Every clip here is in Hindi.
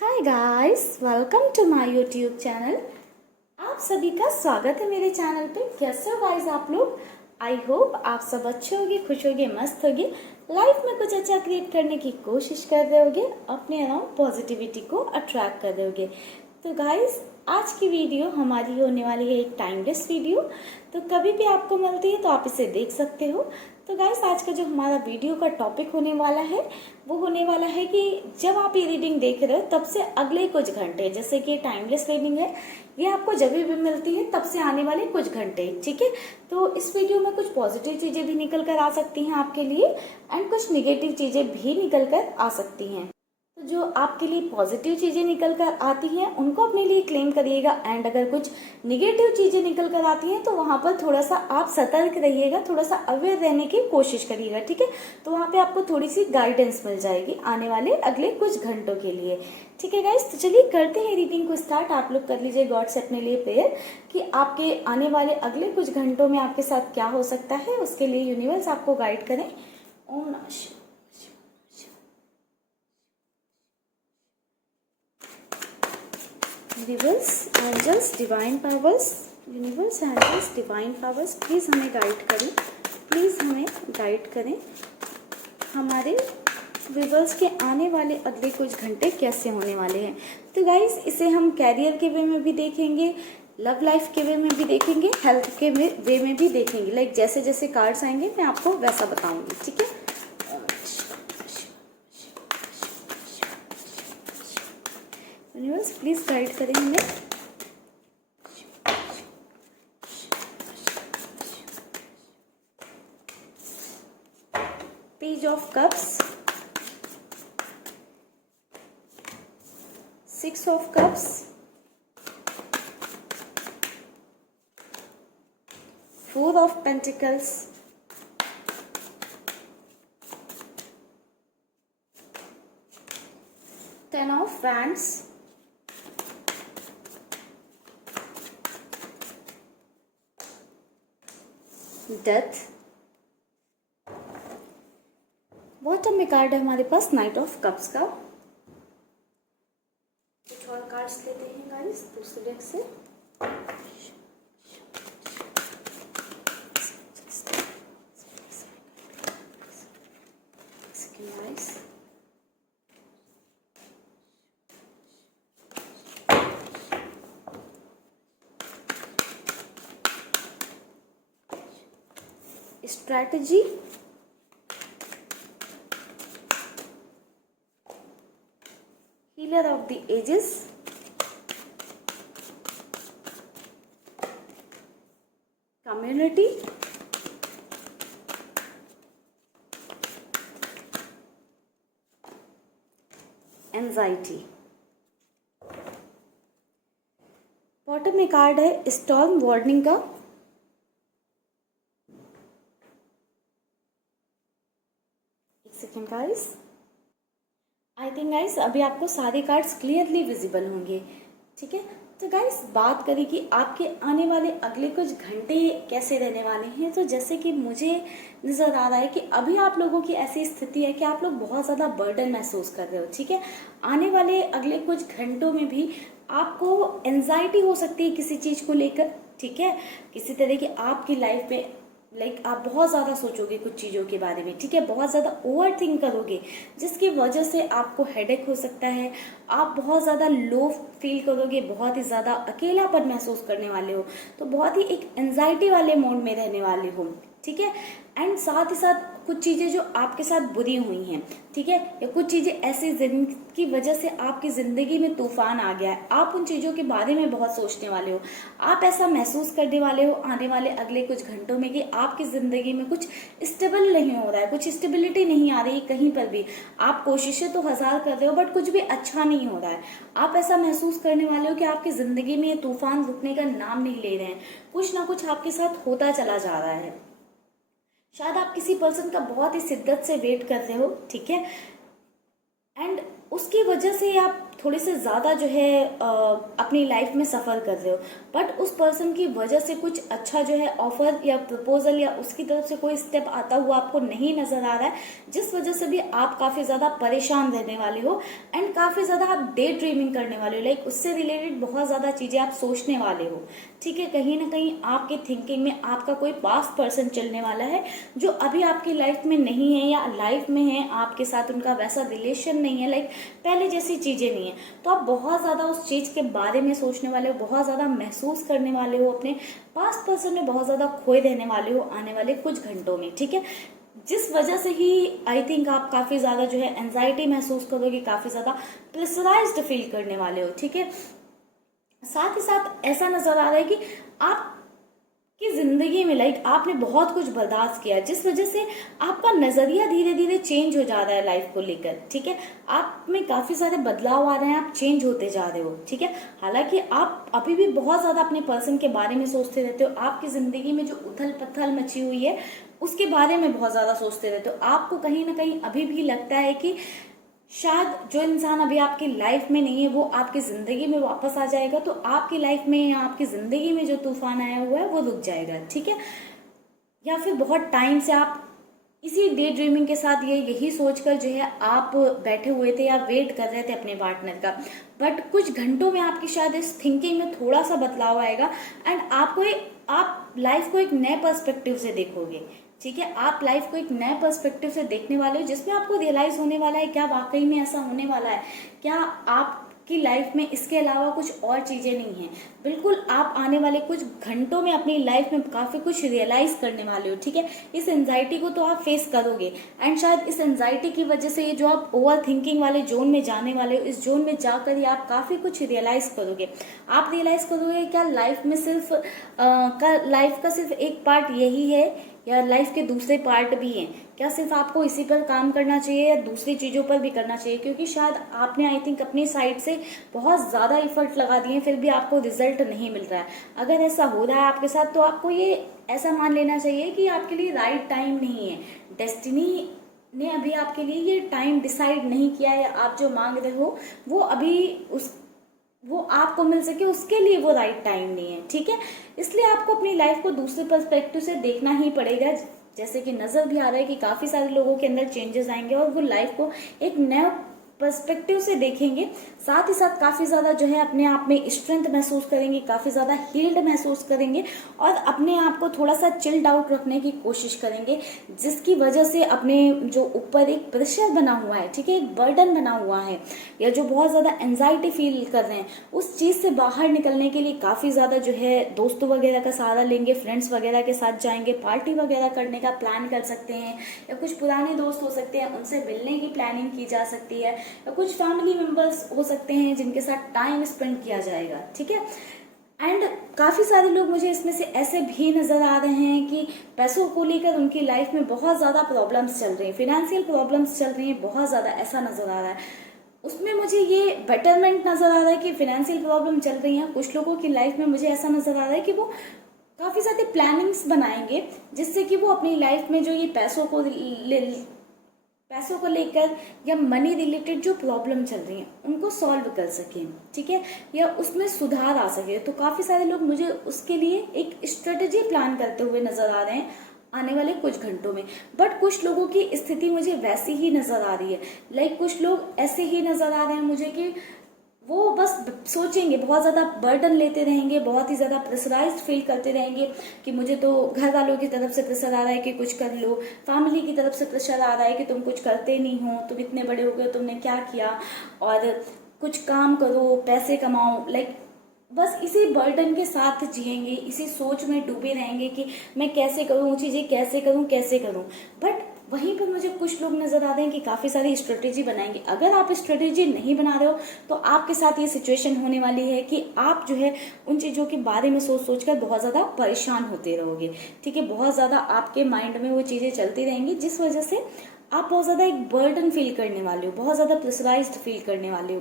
Hi guys, welcome to my YouTube channel. आप सभी का स्वागत है मेरे चैनल पे। कैसे हो गाइस आप लोग? आई होप आप सब अच्छे होगे, खुश होगे, मस्त होगे, लाइफ में कुछ अच्छा क्रिएट करने की कोशिश कर रहे होगे, अपने अराउंड पॉजिटिविटी को अट्रैक्ट कर रहे होगे। तो गाइस आज की वीडियो हमारी होने वाली है एक टाइमलेस वीडियो। तो कभी भी आपको मिलती है तो आप इसे देख सकते हो। तो गाइस आज का जो हमारा वीडियो का टॉपिक होने वाला है वो होने वाला है कि जब आप ये रीडिंग देख रहे हो तब से अगले कुछ घंटे, जैसे कि टाइमलेस रीडिंग है, ये आपको जब भी मिलती है तब से आने वाले कुछ घंटे, ठीक है। तो इस वीडियो में कुछ पॉजिटिव चीजें भी निकल कर आ सकती हैं आपके लिए एंड कुछ निगेटिव चीजें भी निकल कर आ सकती हैं। तो जो आपके लिए पॉजिटिव चीजें निकल कर आती हैं उनको अपने लिए क्लेम करिएगा एंड अगर कुछ निगेटिव चीजें निकल कर आती हैं तो वहां पर थोड़ा सा आप सतर्क रहिएगा, थोड़ा सा अवेयर रहने की कोशिश करिएगा, ठीक है। तो वहां पे आपको थोड़ी सी गाइडेंस मिल जाएगी आने वाले अगले कुछ घंटों के लिए, ठीक है गाइस। तो चलिए करते हैं रीडिंग को स्टार्ट। आप लोग कर लीजिए गॉड से अपने लिए प्रेयर कि आपके आने वाले अगले कुछ घंटों में आपके साथ क्या हो सकता है, उसके लिए यूनिवर्स आपको गाइड करें। ओम नमः शिवाय। Angels, divine powers, universe, angels, divine powers, please हमें गाइड करें, प्लीज़ हमें गाइड करें। हमारे व्यूअर्स के आने वाले अगले कुछ घंटे कैसे होने वाले हैं। तो गाइस इसे हम कैरियर के वे में भी देखेंगे, लव लाइफ के वे में भी देखेंगे, हेल्थ के वे में भी देखेंगे। लाइक जैसे जैसे कार्ड्स आएंगे मैं आपको वैसा बताऊंगी, ठीक है। यूनिवर्स प्लीज गाइड करें हमें। Page of cups, 6 of cups, 4 of pentacles, 10 of wands, death. Bottom में कार्ड है हमारे पास नाइट ऑफ कप्स का। कुछ और कार्ड्स लेते हैं गाइस दूसरे डेक से। Strategy, healer of the ages, community, anxiety। Bottom में कार्ड है स्टॉर्म वार्निंग का। एक second guys, I think guys अभी आपको सारे कार्ड्स क्लियरली विजिबल होंगे, ठीक है। तो गाइस बात करें कि आपके आने वाले अगले कुछ घंटे कैसे रहने वाले हैं। तो जैसे कि मुझे नज़र आ रहा है कि अभी आप लोगों की ऐसी स्थिति है कि आप लोग बहुत ज़्यादा बर्डन महसूस कर रहे हो, ठीक है। आने वाले अगले कुछ घंटों में भी आपको एंजाइटी हो सकती है किसी चीज़ को लेकर, ठीक है। किसी तरह की आपकी लाइफ में लाइक आप बहुत ज़्यादा सोचोगे कुछ चीज़ों के बारे में, ठीक है। बहुत ज़्यादा ओवर थिंक करोगे जिसकी वजह से आपको हेडेक हो सकता है। आप बहुत ज़्यादा लो फील करोगे, बहुत ही ज़्यादा अकेलापन महसूस करने वाले हो, तो बहुत ही एक एंजाइटी वाले मोड में रहने वाले हो, ठीक है। एंड साथ ही साथ कुछ चीज़ें जो आपके साथ बुरी हुई हैं, ठीक है, या कुछ चीज़ें ऐसी की वजह से आपकी ज़िंदगी में तूफान आ गया है, आप उन चीज़ों के बारे में बहुत सोचने वाले हो। आप ऐसा महसूस करने वाले हो आने वाले अगले कुछ घंटों में कि आपकी ज़िंदगी में कुछ स्टेबल नहीं हो रहा है, कुछ स्टेबिलिटी नहीं आ रही कहीं पर भी। आप कोशिशें तो हजार कर रहे हो बट कुछ भी अच्छा नहीं हो रहा है। आप ऐसा महसूस करने वाले हो कि आपकी ज़िंदगी में ये तूफान रुकने का नाम नहीं ले रहे हैं, कुछ ना कुछ आपके साथ होता चला जा रहा है। शायद आप किसी पर्सन का बहुत ही शिद्दत से वेट कर रहे हो, ठीक है, एंड उसकी वजह से आप थोड़े से ज़्यादा जो है अपनी लाइफ में सफ़र कर रहे हो, बट उस पर्सन की वजह से कुछ अच्छा जो है ऑफर या प्रपोजल या उसकी तरफ से कोई स्टेप आता हुआ आपको नहीं नज़र आ रहा है, जिस वजह से भी आप काफ़ी ज़्यादा परेशान रहने वाले हो एंड काफ़ी ज़्यादा आप डे ड्रीमिंग करने वाले हो, लाइक उससे रिलेटेड बहुत ज़्यादा चीज़ें आप सोचने वाले हो। ठीक है, कहीं ना कहीं आपके थिंकिंग में आपका कोई पास्ट पर्सन चलने वाला है जो अभी आपकी लाइफ में नहीं है या लाइफ में है, आपके साथ उनका वैसा रिलेशन नहीं है, लाइक पहले जैसी चीज़ें नहीं है। तो आप बहुत ज़्यादा उस चीज़ के बारे में सोचने वाले हो, बहुत ज़्यादा महसूस करने वाले हो, अपने पास्ट पर्सन में बहुत ज़्यादा खोए रहने वाले हो आने वाले कुछ घंटों में। ठीक है, जिस वजह से ही आई थिंक आप काफ़ी ज़्यादा जो है एंजाइटी महसूस करोगे, काफ़ी ज़्यादा प्रेशराइज्ड फील करने वाले हो। ठीक है, साथ ही साथ ऐसा नजर आ रहा है कि आपकी जिंदगी में लाइक आपने बहुत कुछ बर्दाश्त किया, जिस वजह से आपका नजरिया धीरे धीरे चेंज हो जा रहा है लाइफ को लेकर। ठीक है, आप में काफी सारे बदलाव आ रहे हैं, आप चेंज होते जा रहे हो। ठीक है, हालांकि आप अभी भी बहुत ज्यादा अपने पर्सन के बारे में सोचते रहते हो, आपकी जिंदगी में जो उथल पथल मची हुई है उसके बारे में बहुत ज्यादा सोचते रहते हो। आपको कहीं ना कहीं अभी भी लगता है कि शायद जो इंसान अभी आपकी लाइफ में नहीं है वो आपकी जिंदगी में वापस आ जाएगा, तो आपकी लाइफ में या आपकी जिंदगी में जो तूफान आया हुआ है वो रुक जाएगा। ठीक है, या फिर बहुत टाइम से आप इसी डे ड्रीमिंग के साथ यही सोचकर जो है आप बैठे हुए थे या वेट कर रहे थे अपने पार्टनर का, बट कुछ घंटों में आपकी शायद इस थिंकिंग में थोड़ा सा बदलाव आएगा एंड आप लाइफ को एक नए पर्सपेक्टिव से देखोगे। ठीक है, आप लाइफ को एक नए पर्सपेक्टिव से देखने वाले हो, जिसमें आपको रियलाइज होने वाला है क्या वाकई में ऐसा होने वाला है, क्या आपकी लाइफ में इसके अलावा कुछ और चीजें नहीं है। बिल्कुल, आप आने वाले कुछ घंटों में अपनी लाइफ में काफी कुछ रियलाइज करने वाले हो। ठीक है, इस एंजाइटी को तो आप फेस करोगे एंड शायद इस एंजाइटी की वजह से ये जो आप ओवर थिंकिंग वाले जोन में जाने वाले हो, इस जोन में जाकर ही आप काफी कुछ रियलाइज करोगे। आप रियलाइज करोगे क्या लाइफ में सिर्फ लाइफ का सिर्फ एक पार्ट यही है या लाइफ के दूसरे पार्ट भी हैं, क्या सिर्फ आपको इसी पर काम करना चाहिए या दूसरी चीज़ों पर भी करना चाहिए, क्योंकि शायद आपने आई थिंक अपनी साइड से बहुत ज़्यादा एफर्ट लगा दिए फिर भी आपको रिजल्ट नहीं मिल रहा है। अगर ऐसा हो रहा है आपके साथ तो आपको ये ऐसा मान लेना चाहिए कि आपके लिए राइट टाइम नहीं है, डेस्टिनी ने अभी आपके लिए ये टाइम डिसाइड नहीं किया है, आप जो मांग रहे हो वो अभी वो आपको मिल सके उसके लिए वो राइट टाइम नहीं है। ठीक है, इसलिए आपको अपनी लाइफ को दूसरे पर्सपेक्टिव से देखना ही पड़ेगा। जैसे कि नजर भी आ रहा है कि काफी सारे लोगों के अंदर चेंजेस आएंगे और वो लाइफ को एक नया पर्सपेक्टिव से देखेंगे, साथ ही साथ काफी ज्यादा जो है अपने आप में स्ट्रेंथ महसूस करेंगे, काफी ज्यादा हील्ड महसूस करेंगे और अपने आप को थोड़ा सा चिल्ड आउट रखने की कोशिश करेंगे, जिसकी वजह से अपने जो ऊपर एक प्रेशर बना हुआ है, ठीक है, एक बर्डन बना हुआ है या जो बहुत ज्यादा एंजाइटी फील कर रहे हैं, उस चीज से बाहर निकलने के लिए काफी ज्यादा जो है दोस्तों वगैरह का सहारा लेंगे, फ्रेंड्स वगैरह के साथ जाएंगे, पार्टी वगैरह करने का प्लान कर सकते हैं या कुछ पुराने दोस्त हो सकते हैं उनसे मिलने की प्लानिंग की जा सकती है या कुछ फैमिली मेंबर्स हो सकते हैं जिनके साथ टाइम स्पेंड किया जाएगा। ठीक है, एंड काफी सारे लोग मुझे इसमें से ऐसे भी नजर आ रहे हैं कि पैसों को लेकर उनकी लाइफ में बहुत ज्यादा प्रॉब्लम्स चल रही हैं, फाइनेंशियल प्रॉब्लम्स चल रही हैं, बहुत ज्यादा ऐसा नजर आ रहा है। उसमें मुझे ये बेटरमेंट नजर आ रहा है कि फाइनेंशियल प्रॉब्लम चल रही है, कुछ लोगों की लाइफ में मुझे ऐसा नजर आ रहा है कि वो काफी सारे प्लानिंग्स बनाएंगे जिससे कि वो अपनी लाइफ में जो ये पैसों को लेकर या मनी रिलेटेड जो प्रॉब्लम चल रही है उनको सॉल्व कर सकें। ठीक है, या उसमें सुधार आ सके। तो काफी सारे लोग मुझे उसके लिए एक स्ट्रेटेजी प्लान करते हुए नजर आ रहे हैं आने वाले कुछ घंटों में, बट कुछ लोगों की स्थिति मुझे वैसी ही नजर आ रही है, लाइक कुछ लोग ऐसे ही नजर आ रहे हैं मुझे कि वो बस सोचेंगे, बहुत ज़्यादा बर्डन लेते रहेंगे, बहुत ही ज़्यादा प्रेशराइज्ड फील करते रहेंगे कि मुझे तो घर वालों की तरफ से प्रेशर आ रहा है कि कुछ कर लो, फैमिली की तरफ से प्रेशर आ रहा है कि तुम कुछ करते नहीं हो, तुम इतने बड़े हो गए, तुमने क्या किया, और कुछ काम करो, पैसे कमाओ, लाइक बस इसी बर्डन के साथ जिएंगे, इसी सोच में डूबे रहेंगे कि मैं कैसे करूँ चीज़ें, कैसे करूँ। बट वहीं पर मुझे कुछ लोग नजर आ रहे हैं कि काफी सारी स्ट्रेटेजी बनाएंगे। अगर आप स्ट्रेटेजी नहीं बना रहे हो तो आपके साथ ये सिचुएशन होने वाली है कि आप जो है उन चीजों के बारे में सोच कर बहुत ज्यादा परेशान होते रहोगे। ठीक है, बहुत ज्यादा आपके माइंड में वो चीजें चलती रहेंगी जिस वजह से आप बहुत ज्यादा एक बर्डन फील करने वाले हो, बहुत ज्यादा प्रेशराइज्ड फील करने वाले हो।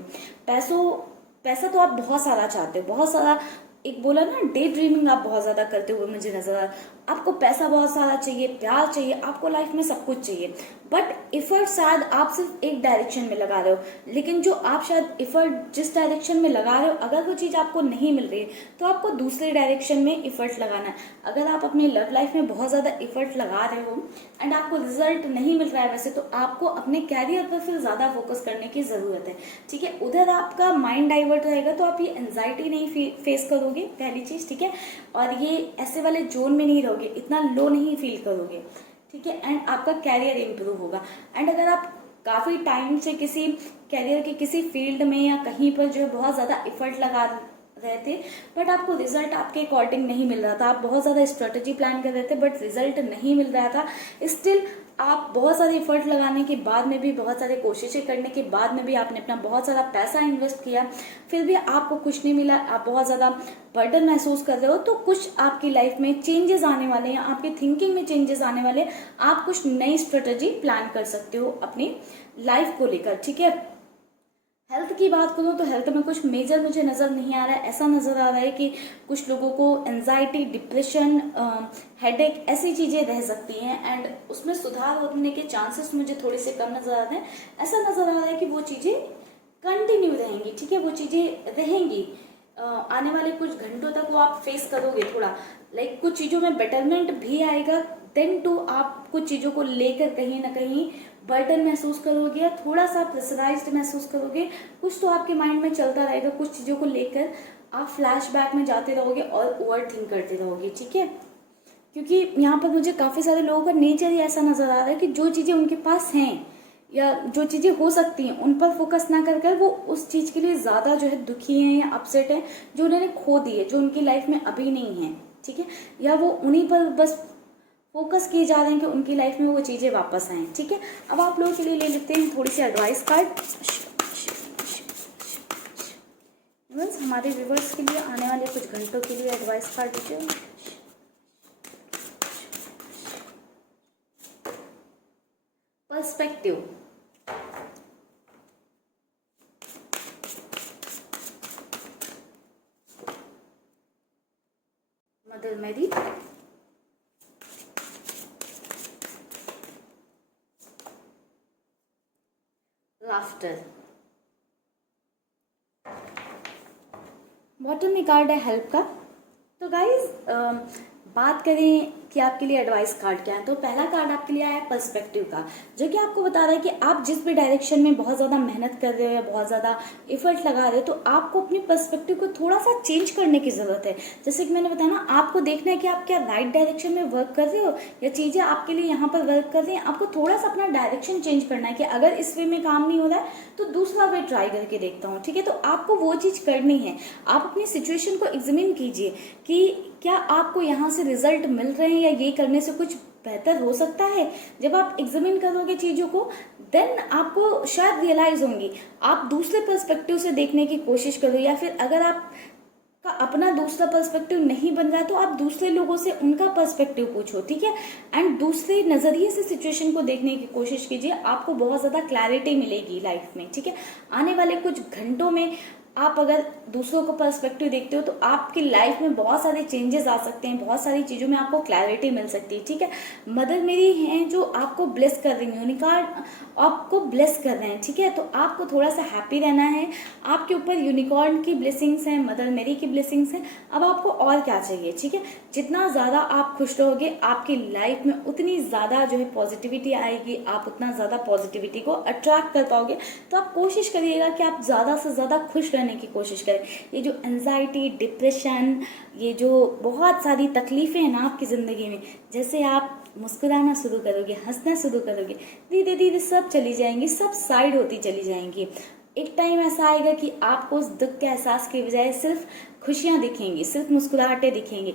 पैसा तो आप बहुत सारा चाहते हो, बहुत सारा, एक बोला ना डे ड्रीमिंग आप बहुत ज्यादा करते हुए मुझे नजर आ, आपको पैसा बहुत सारा चाहिए, प्यार चाहिए, आपको लाइफ में सब कुछ चाहिए, बट इफर्ट शायद आप सिर्फ एक डायरेक्शन में लगा रहे हो, लेकिन जो आप शायद इफर्ट जिस डायरेक्शन में लगा रहे हो, अगर वो चीज़ आपको नहीं मिल रही है तो आपको दूसरे डायरेक्शन में इफर्ट लगाना है। अगर आप अपनी लव लाइफ में बहुत ज़्यादा इफर्ट लगा रहे हो एंड आपको रिजल्ट नहीं मिल रहा है वैसे, तो आपको अपने कैरियर पर फिर ज़्यादा फोकस करने की ज़रूरत है, ठीक है। उधर आपका माइंड डाइवर्ट रहेगा तो आप ये एंजाइटी नहीं फेस करोगे, पहली चीज़, ठीक है। और ये ऐसे वाले जोन में नहीं रहोगे, इतना लो नहीं फील करोगे, ठीक है। एंड आपका कैरियर इंप्रूव होगा। एंड अगर आप काफ़ी टाइम से किसी कैरियर के किसी फील्ड में या कहीं पर जो है बहुत ज़्यादा इफर्ट लगा रहे थे बट आपको रिजल्ट आपके अकॉर्डिंग नहीं मिल रहा था, आप बहुत ज़्यादा स्ट्रेटेजी प्लान कर रहे थे बट रिजल्ट नहीं मिल रहा था, स्टिल आप बहुत सारे एफर्ट लगाने के बाद में भी, बहुत सारे कोशिशें करने के बाद में भी, आपने अपना बहुत सारा पैसा इन्वेस्ट किया फिर भी आपको कुछ नहीं मिला, आप बहुत ज़्यादा बर्डन महसूस कर रहे हो, तो कुछ आपकी लाइफ में चेंजेस आने वाले हैं, आपकी थिंकिंग में चेंजेस आने वाले हैं, आप कुछ नई स्ट्रेटेजी प्लान कर सकते हो अपनी लाइफ को लेकर, ठीक है। हेल्थ की बात करूँ तो हेल्थ में कुछ मेजर मुझे नज़र नहीं आ रहा है। ऐसा नज़र आ रहा है कि कुछ लोगों को एंजाइटी, डिप्रेशन, हेडेक ऐसी चीज़ें रह सकती हैं एंड उसमें सुधार होने के चांसेस मुझे थोड़े से कम नज़र आ रहे हैं। ऐसा नज़र आ रहा है कि वो चीज़ें कंटिन्यू रहेंगी, ठीक है, वो चीज़ें रहेंगी, आने वाले कुछ घंटों तक वो आप फेस करोगे, थोड़ा लाइक कुछ चीज़ों में बेटरमेंट भी आएगा, देन टू आप कुछ चीज़ों को लेकर कहीं ना कहीं बर्डन महसूस करोगे या थोड़ा सा प्रेशराइज्ड महसूस करोगे, कुछ तो आपके माइंड में चलता रहेगा, कुछ चीज़ों को लेकर आप फ्लैशबैक में जाते रहोगे और ओवर थिंक करते रहोगे, ठीक है। क्योंकि यहाँ पर मुझे काफ़ी सारे लोगों का नेचर ही ऐसा नज़र आ रहा है कि जो चीज़ें उनके पास हैं या जो चीज़ें हो सकती हैं उन पर फोकस ना कर कर वो उस चीज़ के लिए ज़्यादा जो है दुखी हैं या अपसेट हैं जो उन्होंने खो दी है, जो उनकी लाइफ में अभी नहीं है, ठीक है, या वो उन्हीं पर बस फोकस किए जा रहे हैं कि उनकी लाइफ में वो चीज़ें वापस आएँ, ठीक है। अब आप लोगों के लिए ले लेते हैं थोड़ी सी एडवाइस कार्ड। बस हमारे व्यूवर्स के लिए आने वाले कुछ घंटों के लिए एडवाइस कार्ड दीजिए। पर्सपेक्टिव, मदर मेरी, लाफ्टर। बॉटम में कार्ड है हेल्प का। तो गाइज बात करें कि आपके लिए एडवाइस कार्ड क्या है, तो पहला कार्ड आपके लिए आया है पर्सपेक्टिव का, जो कि आपको बता रहा है कि आप जिस भी डायरेक्शन में बहुत ज़्यादा मेहनत कर रहे हो या बहुत ज़्यादा एफर्ट लगा रहे हो तो आपको अपने पर्सपेक्टिव को थोड़ा सा चेंज करने की ज़रूरत है। जैसे कि मैंने बताया ना, आपको देखना है कि आप क्या राइट डायरेक्शन में वर्क कर रहे हो या चीज़ें आपके लिए यहाँ पर वर्क कर रही हैं। आपको थोड़ा सा अपना डायरेक्शन चेंज करना है कि अगर इस वे में काम नहीं हो रहा है तो दूसरा वे ट्राई करके देखता हूँ, ठीक है। तो आपको वो चीज़ करनी है। आप अपनी सिचुएशन को एग्जामिन कीजिए कि क्या आपको यहाँ से रिजल्ट मिल रहे हैं या ये करने से कुछ बेहतर हो सकता है। जब आप एग्जामिन करोगे चीज़ों को देन आपको शायद रियलाइज होंगी। आप दूसरे पर्सपेक्टिव से देखने की कोशिश करो, या फिर अगर आप का अपना दूसरा पर्सपेक्टिव नहीं बन रहा है तो आप दूसरे लोगों से उनका पर्सपेक्टिव पूछो, ठीक है, एंड दूसरे नज़रिए से सिचुएशन को देखने की कोशिश कीजिए। आपको बहुत ज़्यादा क्लैरिटी मिलेगी लाइफ में, ठीक है। आने वाले कुछ घंटों में आप अगर दूसरों को पर्सपेक्टिव देखते हो तो आपकी लाइफ में बहुत सारे चेंजेस आ सकते हैं, बहुत सारी चीज़ों में आपको क्लैरिटी मिल सकती है, ठीक है। मदर मेरी हैं जो आपको ब्लेस कर रही हैं, यूनिकॉर्न आपको ब्लेस कर रहे हैं, ठीक है। तो आपको थोड़ा सा हैप्पी रहना है। आपके ऊपर यूनिकॉर्न की ब्लेसिंग्स हैं, मदर मेरी की ब्लेसिंग्स हैं। अब आपको और क्या चाहिए, ठीक है। जितना ज़्यादा आप खुश रहोगे आपकी लाइफ में उतनी ज़्यादा जो है पॉजिटिविटी आएगी, आप उतना ज़्यादा पॉजिटिविटी को अट्रैक्ट कर पाओगे। तो आप कोशिश करिएगा कि आप ज़्यादा से ज़्यादा खुश रहने की कोशिश करें। ये जो एंजाइटी, डिप्रेशन, ये जो बहुत सारी तकलीफ़ें हैं ना आपकी ज़िंदगी में, जैसे आप मुस्कुराना शुरू करोगे, हंसना शुरू करोगे, धीरे धीरे सब चली जाएंगी, सब साइड होती चली जाएंगी। एक टाइम ऐसा आएगा कि आपको उस दुख के एहसास के बजाय सिर्फ खुशियाँ दिखेंगी, सिर्फ मुस्कुराहटें दिखेंगी।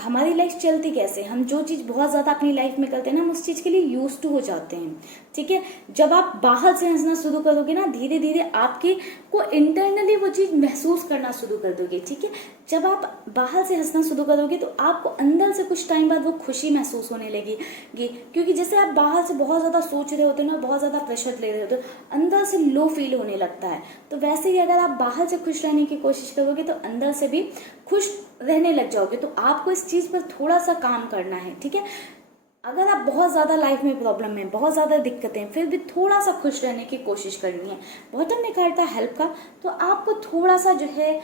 हमारी लाइफ चलती कैसे, हम जो चीज़ बहुत ज़्यादा अपनी लाइफ में करते हैं ना, हम उस चीज़ के लिए यूज टू हो जाते हैं, ठीक है। जब आप बाहर से हंसना शुरू करोगे ना, धीरे धीरे आपके को इंटरनली वो चीज़ महसूस करना शुरू कर दोगे, ठीक है। जब आप बाहर से हंसना शुरू करोगे तो आपको अंदर से कुछ टाइम बाद वो खुशी महसूस होने लगेगी, क्योंकि जैसे आप बाहर से बहुत ज़्यादा सोच रहे होते हो ना, बहुत ज़्यादा प्रेशर ले रहे होते हो, अंदर से लो फील होने लगता है। तो वैसे ही अगर आप बाहर से खुश रहने की कोशिश करोगे तो अंदर से भी खुश रहने लग जाओगे। तो आपको इस चीज़ पर थोड़ा सा काम करना है, ठीक है। अगर आप बहुत ज़्यादा लाइफ में प्रॉब्लम में, बहुत ज़्यादा दिक्कतें हैं, फिर भी थोड़ा सा खुश रहने की कोशिश करनी है। बॉटम में कार्ड था हेल्प का, तो आपको थोड़ा सा जो है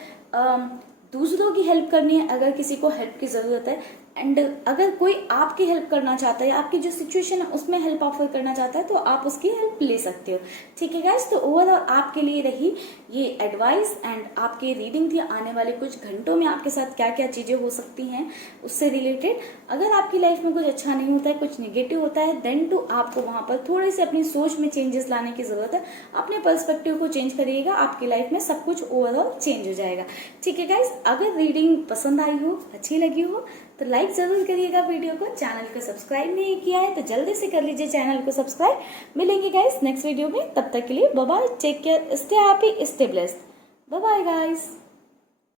दूसरों की हेल्प करनी है अगर किसी को हेल्प की ज़रूरत है। एंड अगर कोई आपकी हेल्प करना चाहता है या आपकी जो सिचुएशन है उसमें हेल्प ऑफर करना चाहता है तो आप उसकी हेल्प ले सकते हो, ठीक है गाइस। तो ओवरऑल आपके लिए रही ये एडवाइस एंड आपकी रीडिंग थी आने वाले कुछ घंटों में आपके साथ क्या क्या चीज़ें हो सकती हैं उससे रिलेटेड। अगर आपकी लाइफ में कुछ अच्छा नहीं होता है, कुछ निगेटिव होता है, देन टू आपको वहाँ पर थोड़ी सी अपनी सोच में चेंजेस लाने की ज़रूरत है। अपने पर्सपेक्टिव को चेंज करिएगा, आपकी लाइफ में सब कुछ ओवरऑल चेंज हो जाएगा, ठीक है गाइस। अगर रीडिंग पसंद आई हो, अच्छी लगी हो तो लाइक जरूर करिएगा वीडियो को। चैनल को सब्सक्राइब नहीं किया है तो जल्दी से कर लीजिए चैनल को सब्सक्राइब। मिलेंगे गाइस नेक्स्ट वीडियो में, तब तक के लिए bye bye, take care, stay happy, stay blessed, bye bye guys.